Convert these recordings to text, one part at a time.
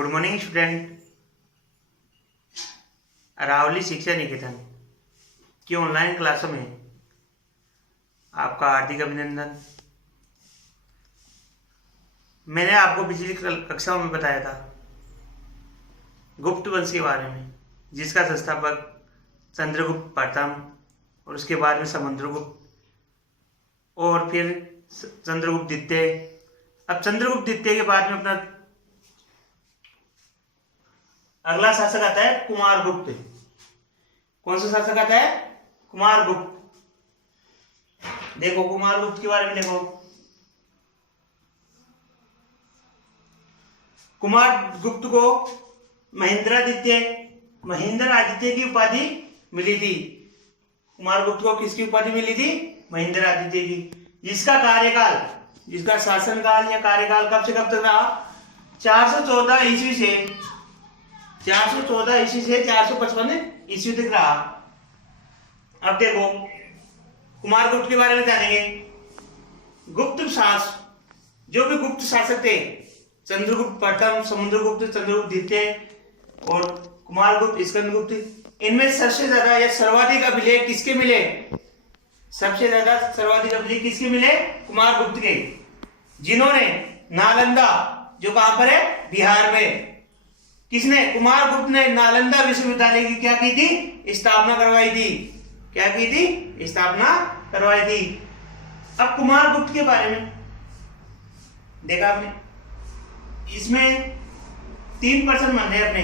Good morning student. Aravalli शिक्षा निकेतन की online क्लासों में आपका हार्दिक अभिनंदन। मैंने आपको पिछली कक्षाओं में बताया था गुप्त वंश के बारे में, जिसका संस्थापक चंद्रगुप्त प्रथम और उसके बाद में समुद्रगुप्त और फिर चंद्रगुप्त द्वितीय। अब चंद्रगुप्त द्वितीय के बाद में अपना अगला शासक आता है कुमारगुप्त। कौन सा शासक आता है? कुमारगुप्त। देखो कुमारगुप्त के बारे में देखो। कुमारगुप्त को महेंद्रादित्य की उपाधि मिली थी। कुमारगुप्त को किसकी उपाधि मिली थी? महेंद्रादित्य की। जिसका शासनकाल या कार्यकाल कब से कब तक रहा? 414 ईस्वी से 455 ईस्वी तक रहा। अब देखो कुमारगुप्त के बारे में जानेंगे। जो भी गुप्त शासक थे, चंद्रगुप्त प्रथम, समुद्रगुप्त, चंद्रगुप्त द्वितीय और कुमारगुप्त, स्कंदगुप्त, इनमें सबसे ज्यादा या सर्वाधिक अभिलेख किसके मिले? किसके मिले? कुमारगुप्त के, जिन्होंने नालंदा, जो कहां पर है? बिहार में। किसने? कुमारगुप्त ने नालंदा विश्वविद्यालय की क्या की थी? स्थापना करवाई थी। क्या की थी? स्थापना करवाई थी। अब कुमारगुप्त के बारे में देखा आपने, इसमें 3% बन रहे अपने।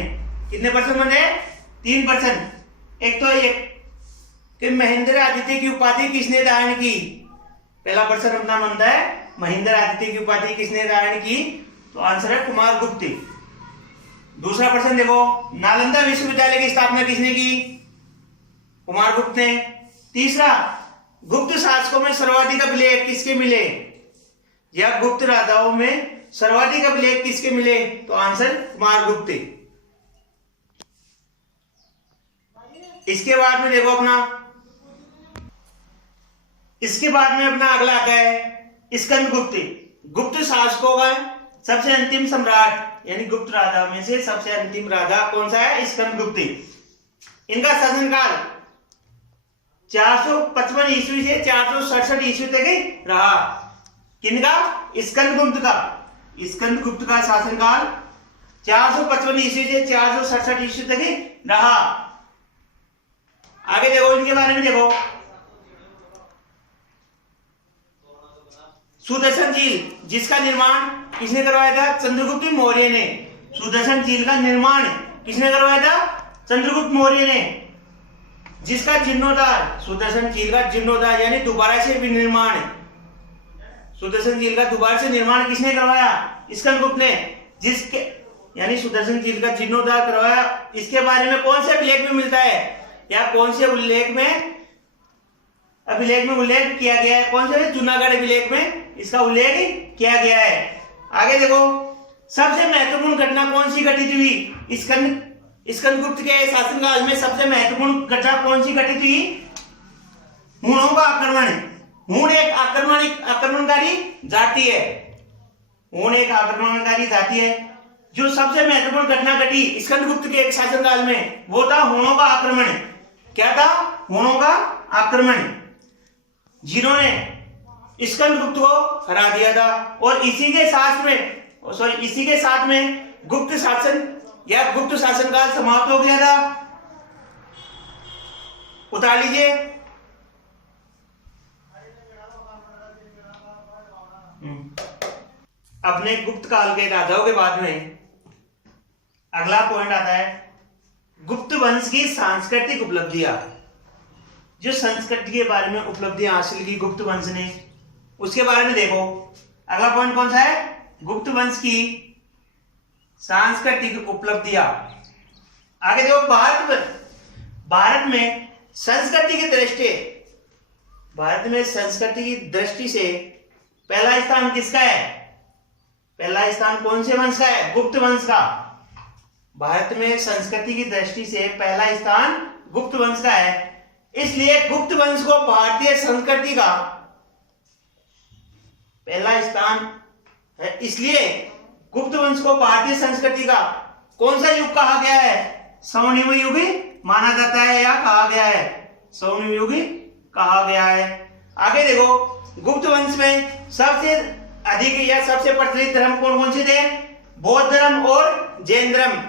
कितने परसेंट बन रहे? 3%। एक तो ये कि महेंद्र आदित्य की उपाधि किसने धारण की? पहला पर्सन अपना बनता है महेंद्र आदित्य की उपाधि किसने धारण की? तो आंसर है कुमारगुप्त। दूसरा प्रश्न देखो, नालंदा विश्वविद्यालय की स्थापना किसने की? कुमारगुप्त ने। तीसरा, गुप्त शासकों में सर्वाधिक अभिलेख किसके मिले? या गुप्त राजाओं में सर्वाधिक अभिलेख किसके मिले? तो आंसर कुमारगुप्त। इसके बाद में देखो अपना अगला आता है स्कंदगुप्त। गुप्त शासकों का सबसे अंतिम सम्राट, यानी गुप्त राजा में से सबसे अंतिम राजा कौन सा है? स्कंदगुप्त। इनका शासनकाल 455 ईस्वी से 467 ईस्वी तक रहा। किनका? स्कंदगुप्त का शासनकाल 455 ईस्वी से 467 ईस्वी तक रहा। आगे देखो, इनके बारे में देखो। सुदर्शन झील, जिसका निर्माण किसने करवाया था? चंद्रगुप्त मौर्य ने। सुदर्शन झील का निर्माण किसने करवाया था? चंद्रगुप्त मौर्य ने। जिसका जीर्णोद्धार, सुदर्शन झील का जीर्णोद्धार यानी दोबारा से निर्माण, सुदर्शन झील का दोबारा से निर्माण किसने करवाया? स्कंदगुप्त ने। जिसके यानी सुदर्शन झील का जीर्णोद्धार करवाया। इसके बारे में कौन से अभिलेख में मिलता है, या कौन से अभिलेख में उल्लेख किया गया है? कौन से? जूनागढ़ अभिलेख में इसका उल्लेख किया गया है। आगे देखो, सबसे महत्वपूर्ण घटना कौन सी घटित हुई? स्कंदगुप्त के शासनकाल में सबसे महत्वपूर्ण घटना कौन सी घटित हुई? हूणों का आक्रमण। हूण एक आक्रमणकारी जाति है। जो सबसे महत्वपूर्ण घटना घटी स्कंदगुप्त के शासनकाल में, वो था हूणों का आक्रमण। क्या था? हूणों का आक्रमण, जिन्होंने स्कंदगुप्त को हरा दिया था। और इसी के साथ में गुप्त शासनकाल समाप्त हो गया था। उतार लीजिए। अपने गुप्त काल के राजाओं के बाद में अगला पॉइंट आता है गुप्त वंश की सांस्कृतिक उपलब्धियां। जो संस्कृति के बारे में उपलब्धियां हासिल की गुप्त वंश ने, उसके बारे में देखो। अगला पॉइंट कौन सा है? गुप्त वंश की सांस्कृतिक उपलब्धियां। आगे देखो, भारत में संस्कृति की दृष्टि से पहला स्थान किसका है? पहला स्थान कौन से वंश का है? गुप्त वंश का। भारत में संस्कृति की दृष्टि से पहला स्थान गुप्त वंश का है। इसलिए गुप्त वंश को भारतीय संस्कृति का पहला स्थान है। इसलिए गुप्त वंश को भारतीय संस्कृति का कौन सा युग कहा गया है? स्वर्णिम युग माना जाता है या कहा गया है? स्वर्णिम युग कहा गया है। आगे देखो, गुप्त वंश में सबसे अधिक या सबसे प्रचलित धर्म कौन कौन से थे? बौद्ध धर्म और जैन धर्म।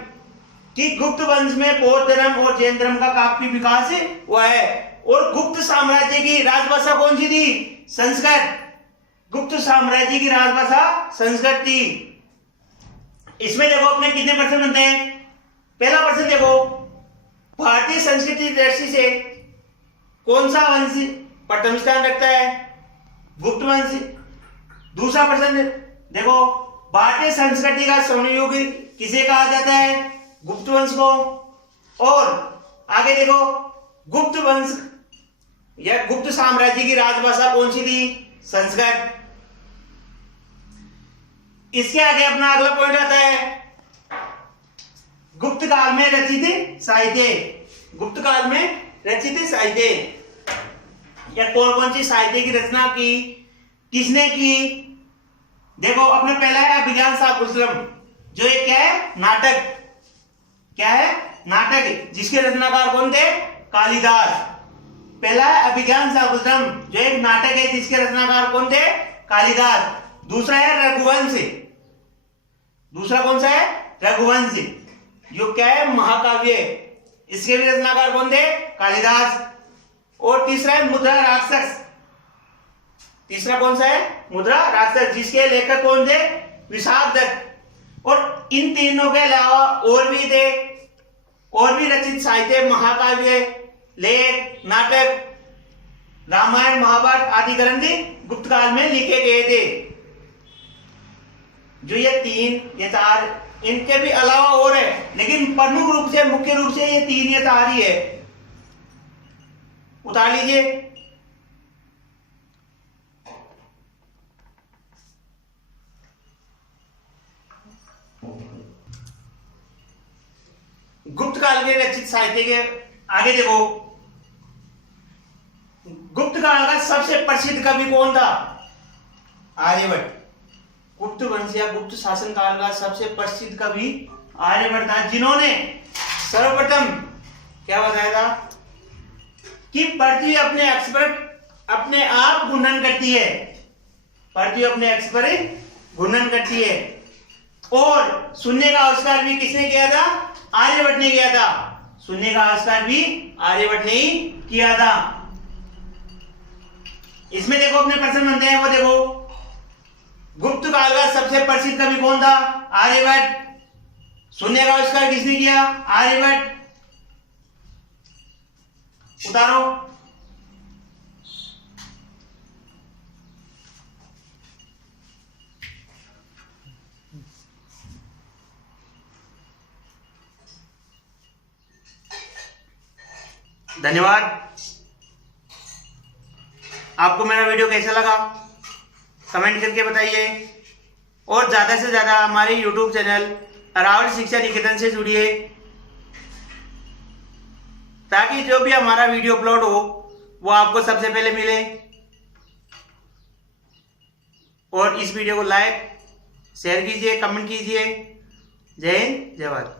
कि गुप्त वंश में बौद्ध धर्म और जैन धर्म का काफी विकास हुआ है। और गुप्त साम्राज्य की राजभाषा कौन सी थी? संस्कृत। गुप्त साम्राज्य की राजभाषा संस्कृत थी। इसमें देखो अपने कितने प्रश्न बनते हैं? पहला प्रश्न देखो, भारतीय संस्कृति दृष्टि से कौन सा वंश प्रथम स्थान रखता है? गुप्त वंश। दूसरा प्रश्न देखो, भारतीय संस्कृति का स्वर्णिम युग किसे कहा जाता है? गुप्त वंश को। और आगे देखो, गुप्त वंश या गुप्त साम्राज्य की राजभाषा कौन सी थी? संस्कृत। इसके आगे अपना अगला पॉइंट आता है, गुप्त काल में रचित साहित्य। गुप्त काल में रचित साहित्य या कौन कौन सी साहित्य की रचना की, किसने की? देखो अपने पहला है अभिज्ञान शाकुंतलम, जो एक क्या है? नाटक। क्या है? नाटक, जिसके रचनाकार कौन थे? कालिदास। पहला है अभिज्ञान शाकुंतलम, जो एक नाटक है जिसके रचनाकार कौन थे? कालिदास। दूसरा है रघुवंश। दूसरा कौन सा है? रघुवंश, जो क्या है? महाकाव्य। इसके भी रचनाकार कौन थे? कालिदास। और तीसरा है मुद्रा राक्षस। तीसरा कौन सा है? मुद्रा राक्षस, जिसके लेखक कौन थे? विशाख दत्त। और इन तीनों के अलावा और भी थे, और भी रचित साहित्य, महाकाव्य, लेख, नाटक, रामायण, महाभारत आदि ग्रंथ गुप्त काल में लिखे गए थे। जो ये तीन, ये चार, इनके भी अलावा और है, लेकिन प्रमुख रूप से, मुख्य रूप से ये तीन या चार ही है। उतार लीजिए। गुप्त काल के रचित साहित्य के आगे देखो, गुप्त काल का सबसे प्रसिद्ध कवि कौन था? आर्यभट्ट। गुप्त वंश या गुप्त शासन काल का सबसे प्रसिद्ध कवि आर्यभट्ट था, जिन्होंने सर्वप्रथम क्या बताया था कि पृथ्वी अपने अक्ष पर अपने आप घूर्णन करती है। पृथ्वी अपने अक्ष पर घूर्णन करती है। और शून्य का आविष्कार भी किसने किया था? आर्यभट्ट ने किया था। शून्य का आविष्कार भी आर्यभट्ट ने ही किया था। इसमें देखो अपने प्रश्न बनते हैं, वो देखो, गुप्त काल का सबसे प्रसिद्ध कवि कौन था? आर्यभट्ट। शून्य का आविष्कार किसने किया? आर्यभट्ट। उतारो। धन्यवाद। आपको मेरा वीडियो कैसा लगा कमेंट करके बताइए, और ज्यादा से ज्यादा हमारे YouTube चैनल अरावली शिक्षा निकेतन से जुड़िए, ताकि जो भी हमारा वीडियो अपलोड हो वो आपको सबसे पहले मिले। और इस वीडियो को लाइक शेयर कीजिए, कमेंट कीजिए। जय हिंद, जय भारत।